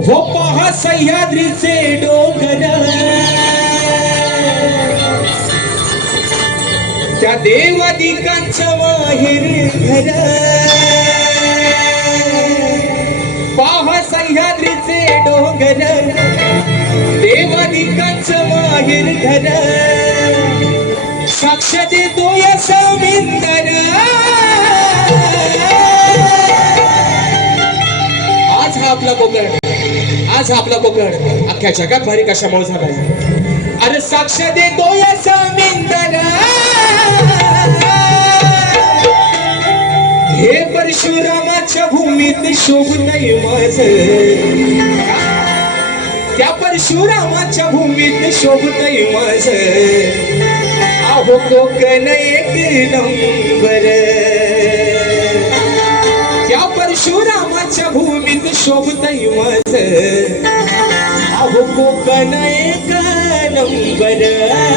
हो पहा सह्याद्रीचे डोंगर, त्या देवादिकांचं माहेर घर. पहा सह्याद्रीचे डोंगर, देवादिकांचं माहेर घर. साक्ष देतो या समिंदर, आज हा आपला कोकण, आज हा आपला कोकण अख्ख्या जगात भारी कशामुळे झालाय. अरे साक्ष देतो या समिंदर, हे परशुरामाच्या भूमीत शोभतय माझं, त्या परशुरामाच्या भूमीत शोभतय माझं. अहो कोकण एक नंबर, त्या परशुरामाच्या भूमीत शोभतय माझं. अहो कोकण एक नंबर.